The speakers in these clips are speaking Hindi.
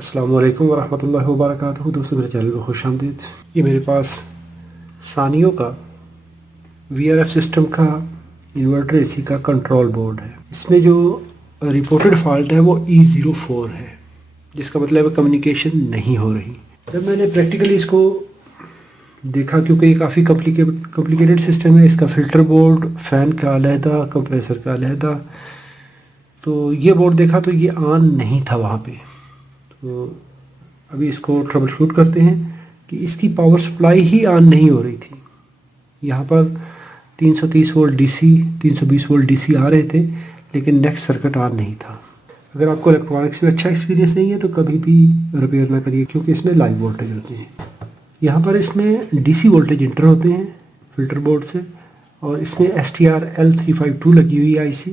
अस्सलाम वालेकुम वरहमतुल्लाहि वबरकातुहू। दोस्तों मेरे चैनल पर खुश आमदीद। ये मेरे पास सानियो का वीआरएफ सिस्टम का इन्वर्टर एसी का कंट्रोल बोर्ड है। इसमें जो रिपोर्टेड फॉल्ट है वो E04 है, जिसका मतलब है कम्युनिकेशन नहीं हो रही। जब मैंने प्रैक्टिकली इसको देखा, क्योंकि ये काफ़ी कॉम्प्लिकेटेड सिस्टम है, इसका फ़िल्टर बोर्ड, फ़ैन का अलहदा, कंप्रेसर का अलहदा, तो ये बोर्ड देखा तो ये ऑन नहीं था वहाँ पे। तो अभी इसको ट्रबल शूट करते हैं कि इसकी पावर सप्लाई ही ऑन नहीं हो रही थी। यहाँ पर 330 वोल्ट डीसी, 320 वोल्ट डीसी आ रहे थे, लेकिन नेक्स्ट सर्किट ऑन नहीं था। अगर आपको इलेक्ट्रॉनिक्स में अच्छा एक्सपीरियंस नहीं है तो कभी भी रिपेयर ना करिए, क्योंकि इसमें लाइव वोल्टेज होते हैं। यहाँ पर इसमें डीसी वोल्टेज इंटर होते हैं फ़िल्टर बोर्ड से, और इसमें STR L352 लगी हुई है IC।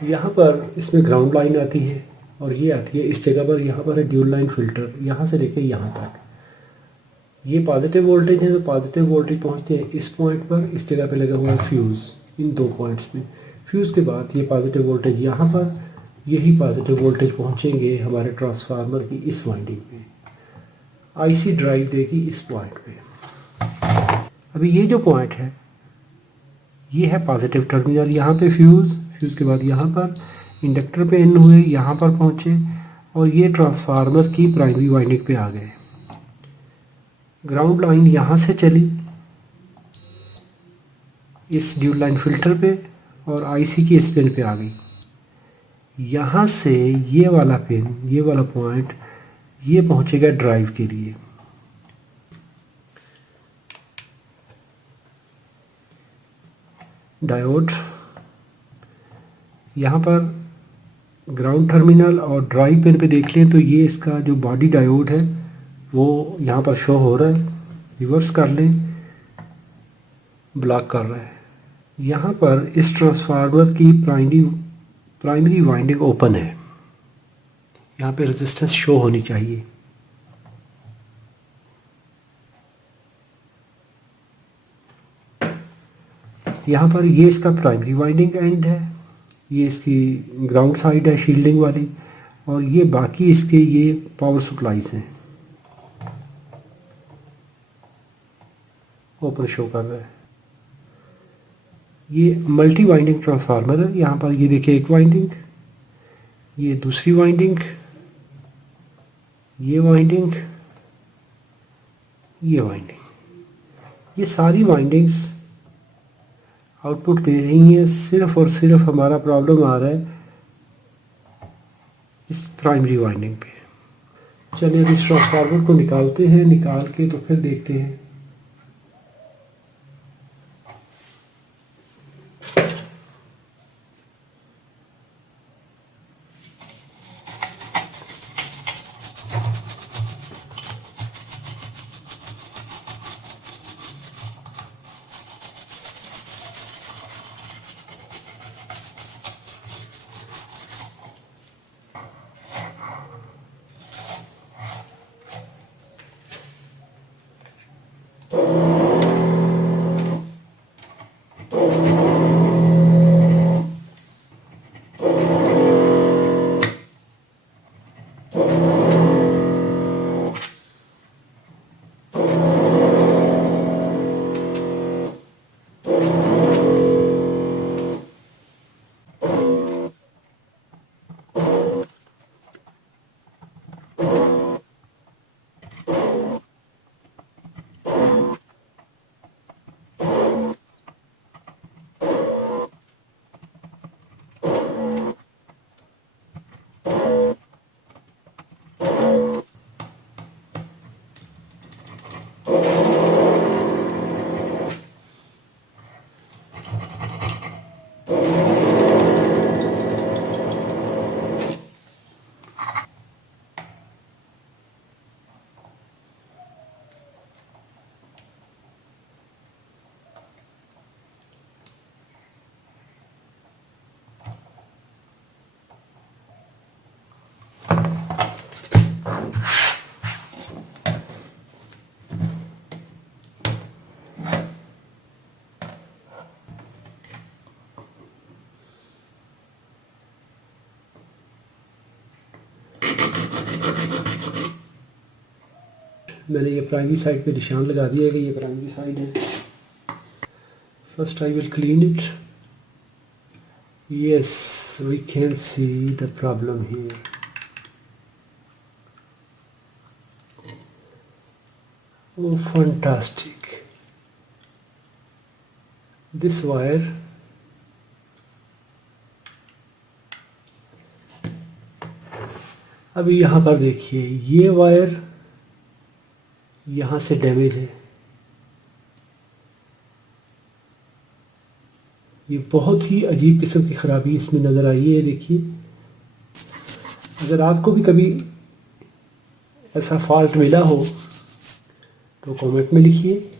यहाँ पर इसमें ग्राउंड लाइन आती है और ये आती है इस जगह पर। यहाँ पर है ड्यूल लाइन फ़िल्टर, यहाँ से लेके यहाँ तक ये पॉजिटिव वोल्टेज है, तो पॉजिटिव वोल्टेज पहुँचते हैं इस पॉइंट पर। इस जगह पे लगा हुआ है फ्यूज़, इन दो पॉइंट्स में। फ्यूज़ के बाद ये पॉजिटिव वोल्टेज यहाँ पर, यही पॉजिटिव वोल्टेज पहुँचेंगे हमारे ट्रांसफार्मर की इस वाइंडिंग पे। IC ड्राइव देगी इस पॉइंट पे। अभी ये जो पॉइंट है ये है पॉजिटिव टर्मिनल। यहाँ पे फ्यूज़ के बाद यहाँ पर इंडक्टर पे इन हुए, यहाँ पर पहुँचे और ये ट्रांसफार्मर की प्राइमरी वाइंडिंग पे आ गए। ग्राउंड लाइन यहाँ से चली इस ड्यूल लाइन फ़िल्टर पे और IC की इस पिन पे आ गई। यहाँ से ये वाला पिन, ये वाला पॉइंट, ये पहुँचेगा ड्राइव के लिए। डायोड यहाँ पर ग्राउंड टर्मिनल और ड्राइव पिन पे देख लें तो ये इसका जो बॉडी डायोड है वो यहाँ पर शो हो रहा है। रिवर्स कर लें, ब्लॉक कर रहा है। यहाँ पर इस ट्रांसफार्मर की प्राइमरी वाइंडिंग ओपन है। यहाँ पे रेजिस्टेंस शो होनी चाहिए। यहाँ पर ये इसका प्राइमरी वाइंडिंग एंड है, ये इसकी ग्राउंड साइड है शील्डिंग वाली, और ये बाकी इसके ये पावर सप्लाईज हैं। ओपन शो कर रहा है। ये मल्टी वाइंडिंग ट्रांसफार्मर है। यहाँ पर ये देखिए एक वाइंडिंग, ये दूसरी वाइंडिंग, ये वाइंडिंग, ये वाइंडिंग, ये सारी वाइंडिंग्स आउटपुट दे रही हैं। सिर्फ और सिर्फ हमारा प्रॉब्लम आ रहा है इस प्राइमरी वाइंडिंग पे। चलिए अब इस ट्रांसफार्मर को निकालते हैं, निकाल के तो फिर देखते हैं। मैंने ये प्राइमरी साइड पे निशान लगा दिया है कि ये प्राइमरी साइड है। First I will clean it. Yes, we can see the problem here. Oh, fantastic. This wire अभी यहाँ पर देखिए, ये वायर यहाँ से डैमेज है। ये बहुत ही अजीब किस्म की ख़राबी इसमें नज़र आई है। देखिए, अगर आपको भी कभी ऐसा फॉल्ट मिला हो तो कमेंट में लिखिए।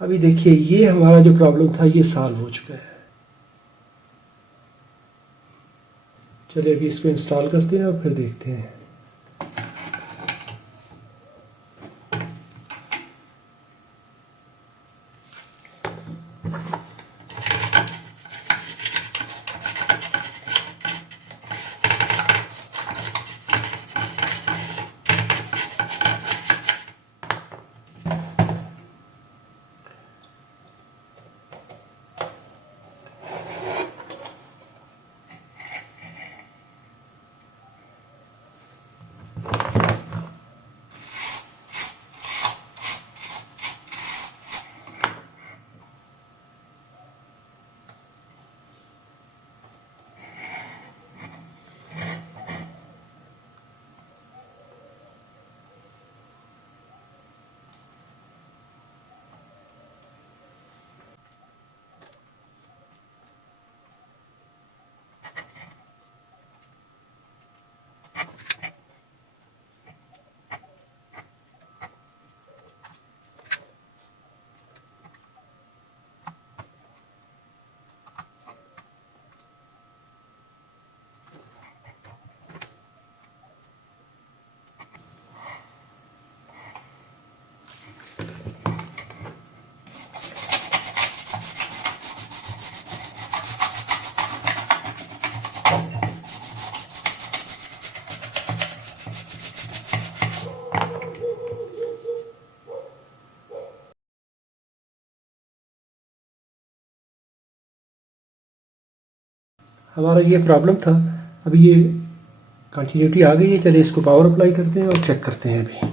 अभी देखिए, ये हमारा जो प्रॉब्लम था ये सॉल्व हो चुका है। चलिए अभी इसको इंस्टॉल करते हैं और फिर देखते हैं। हमारा ये प्रॉब्लम था, अभी ये कंटिन्यूटी आ गई है। चलिए इसको पावर अप्लाई करते हैं और चेक करते हैं अभी।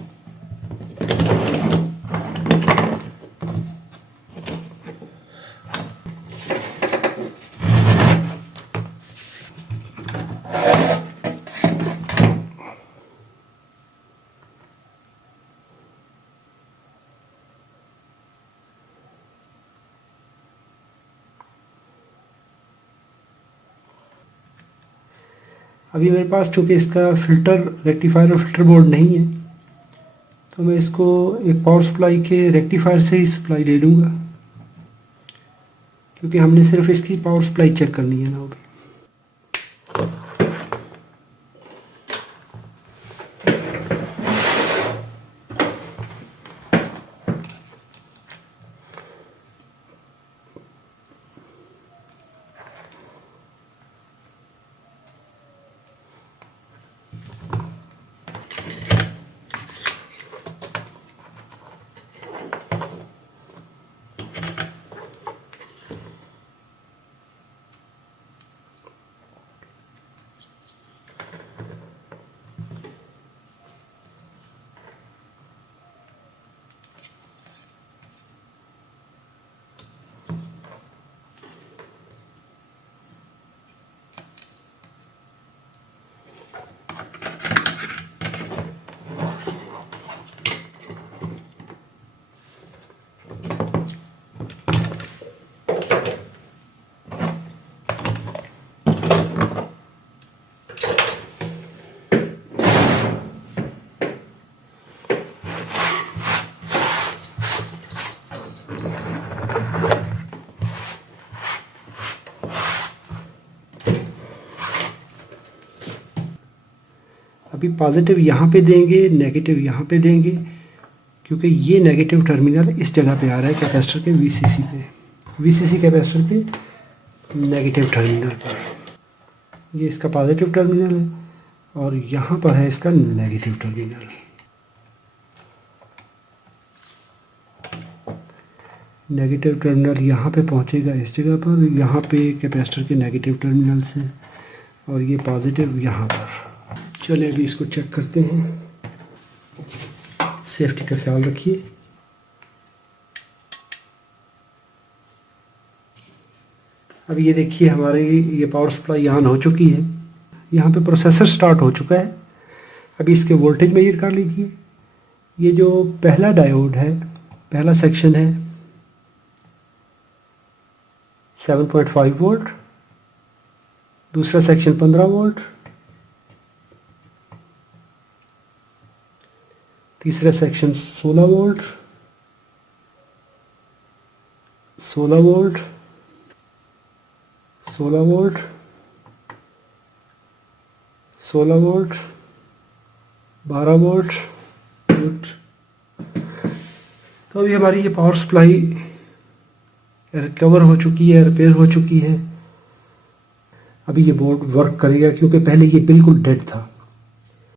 अभी मेरे पास चूँकि इसका फ़िल्टर रेक्टिफायर और फ़िल्टर बोर्ड नहीं है, तो मैं इसको एक पावर सप्लाई के रेक्टिफायर से ही सप्लाई ले लूँगा, क्योंकि हमने सिर्फ इसकी पावर सप्लाई चेक करनी है ना अभी। अभी पॉजिटिव यहाँ पे देंगे, नेगेटिव यहाँ पे देंगे, क्योंकि ये नेगेटिव टर्मिनल इस जगह पे आ रहा है कैपेसिटर के वीसीसी पे, वीसीसी कैपेसिटर के नेगेटिव टर्मिनल पर। ये इसका पॉजिटिव टर्मिनल है और यहाँ पर है इसका नेगेटिव टर्मिनल। नेगेटिव टर्मिनल यहाँ पे पहुँचेगा इस जगह पर, यहाँ पे कैपेसिटर के नेगेटिव टर्मिनल से, और ये पॉजिटिव यहाँ पर। चलिए अभी इसको चेक करते हैं। सेफ्टी का ख्याल रखिए। अब ये देखिए हमारी ये पावर सप्लाई यहाँ हो चुकी है, यहाँ पे प्रोसेसर स्टार्ट हो चुका है। अभी इसके वोल्टेज मेजर कर लीजिए। ये जो पहला डायोड है, पहला सेक्शन है 7.5 वोल्ट, दूसरा सेक्शन 15 वोल्ट, तीसरा section 16 volt, 16 volt, 16 volt, 16 volt, 12 volt. तो अभी हमारी ये पावर सप्लाई रिकवर हो चुकी है, रिपेयर हो चुकी है। अभी ये बोर्ड वर्क करेगा, क्योंकि पहले ये बिल्कुल डेड था।